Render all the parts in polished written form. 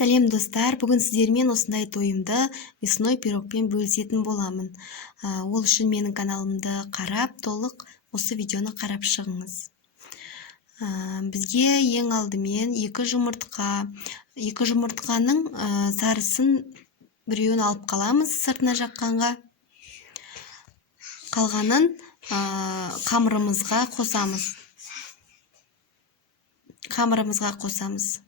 Сәлем достар, бүгін сіздермен осындай тойымды мясной пирогпен бөлісетін боламын. Ол үшін менің каналымды қарап, толық осы видеоны қарап шығыңыз. Бізге ең алдымен екі жұмыртқаның сарысын біреуін алып қаламыз сыртына жаққанға. Қалғанын қамырымызға қосамыз.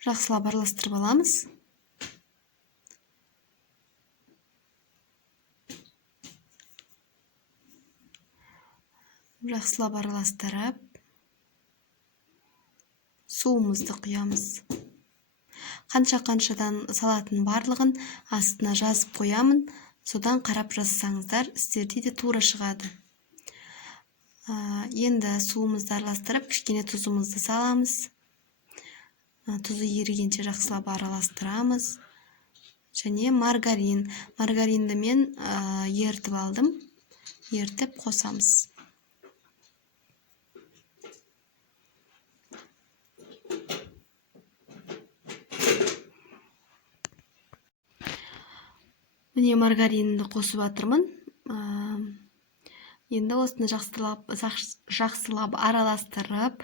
Жақсылап араластырып аламыз. Жақсылап араластырып, суымызды құямыз. Қанша-қаншадан салатын барлығын астына жазып қоямын. Содан қарап жазсаңыздар, сіздерде де тура шығады. Енді суымызды араластырып, кішкене тұзымызды саламыз. Тұзы ерігенше жақсылап араластырамыз. Және маргаринді мен ертіп алдым. Ертіп қосамыз. Міне маргаринді қосып жатырмын. Енді осыны жақсылап араластырып,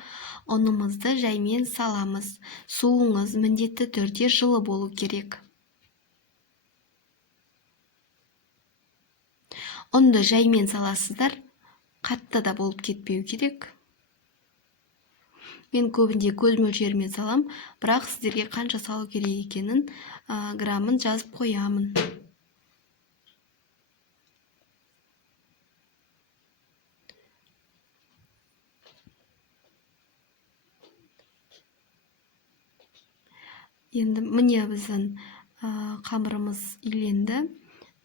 ұнымызды жаймен саламыз. Суыңыз міндетті түрде жылы болу керек. Ұнды жаймен саласыздар, қатты да болып кетпеу керек. Мен көбінде көз мөлшерімен салам, бірақ сіздерге қанша салу керек екенін граммын жазып қоямын. Енді міне біздің қамырымыз үйленді.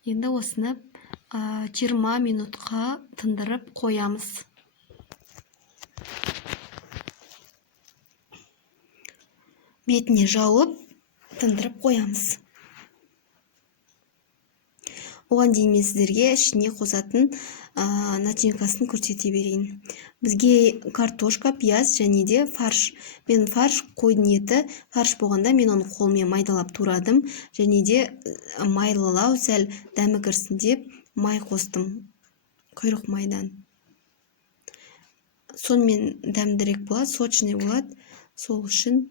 Енді осыны 20 минутқа тындырып қоямыз. Бетіне жауып, тындырып қоямыз. Оған дейін мен сіздерге ішіне қосатын начинкасын көрсете берейін. Бізге картошка, пияз және де фарш. Мен фарш, қойдың еті фарш болғанда мен оны қолмен майдалап турадым. Және де майлылау сәл дәмі кірсін деп май қостым. Құйрық майдан. Сонымен дәмдірек болады, сочный болады. Сол үшін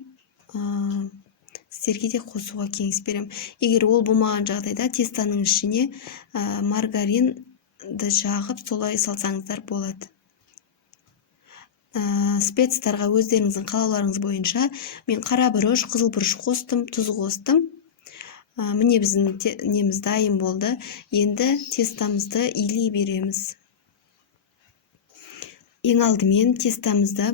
сіздерге де қосуға кеңес берем. Егер ол болмаған жағдайда тестаның ішіне маргаринді жағып, солай салсаңыздар болады. Спецтарға өздеріңіздің қалауларыңыз бойынша мен қара бұрыш, қызыл бұрыш қостым, тұз қостым. Міне біздің неміз дайын болды. Енді тестамызды илей береміз. Ең алдымен тестамызды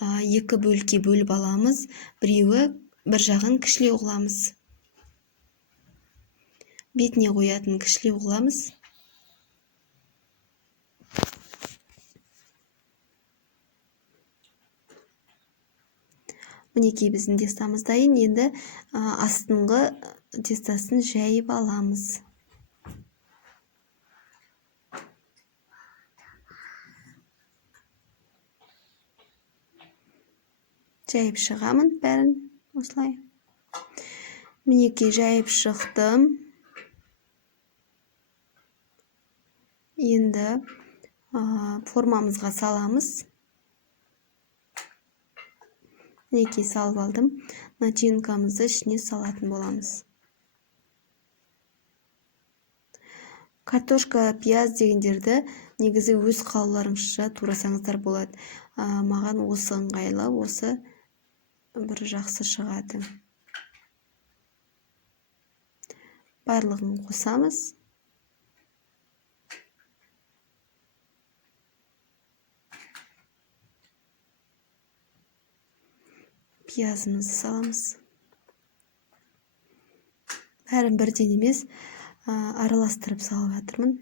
екі бөлікке бөліп аламыз. Біреуі бір жағын кішілеу қыламыз. Бетіне қоятын кішілеу қыламыз. Мінекей біздің тестамыз дайын. Енді астыңғы тестасын жайып аламыз. Жайып шығамын бәрін осылай. Мінекей жайып шықтым. Енді формамызға саламыз. Мінекей салып алдым. Начинкамызды ішіне салатын боламыз. Картошка, пияз дегендерді негізі өз қалауларыңызша турасаңыздар болады. Маған осы ыңғайлы, осы бір жақсы шығады. Барлығын қосамыз. Пиязымызды саламыз. Бәрін бірден емес, араластырып салып жатырмын.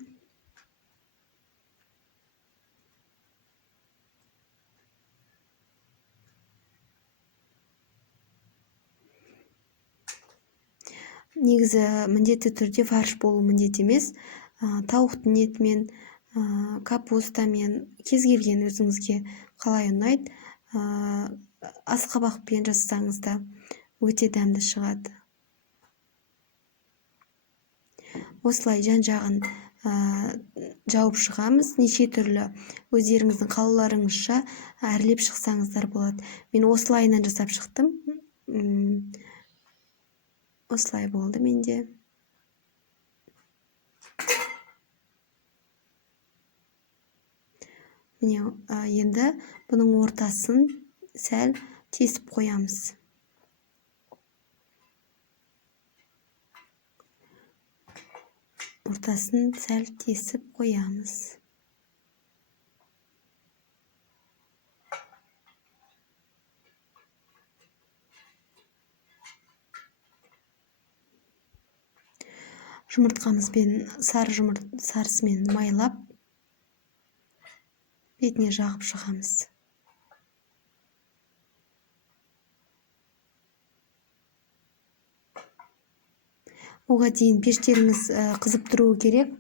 негізі міндетті түрде фарш болу міндет емес. Тауықтың етімен, капустамен, кез келген өзіңізге қалай ұнайды, асқабақпен жасасаңыз да өте дәмді шығады. Осылай жан-жағын жауып шығамыз. Неше түрлі өздеріңіздің қалауларыңызша әрлеп шықсаңыздар болады. Мен осылайынан жасап шықтым. Осылай болды менде. Міне, енді бұның ортасын сәл тесіп қоямыз. Ортасын сәл тесіп қоямыз. Жұмыртқамызбен сарысымен майлап бетіне жағып шығамыз. Оған дейін пештеріңіз қызып тұруы керек.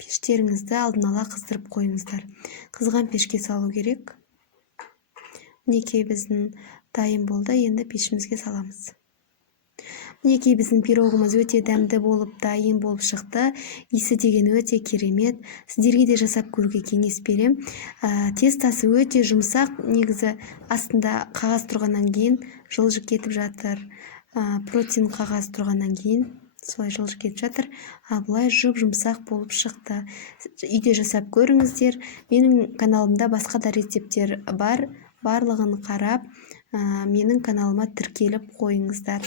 Пештеріңізді алдын ала қыздырып қойыңыздар. Қызған пешке салу керек. Мінекей біздің дайын болды, енді пешімізге саламыз. Мінекей біздің пирогымыз өте дәмді болып, дайын болып шықты. Иісі деген өте керемет. Сіздерге де жасап көруге кеңес берем. Тестасы өте жұмсақ, негізі астында қағаз тұрғаннан кейін жылжып кетіп жатыр. Протеин қағаз тұрғаннан кейін солай жылжып кетіп жатыр. Бұлай жұмсақ болып шықты. Үйде жасап көріңіздер. Менің каналымда басқа да рецептер бар. Барлығын қарап, менің каналыма тіркеліп қойыңыздар.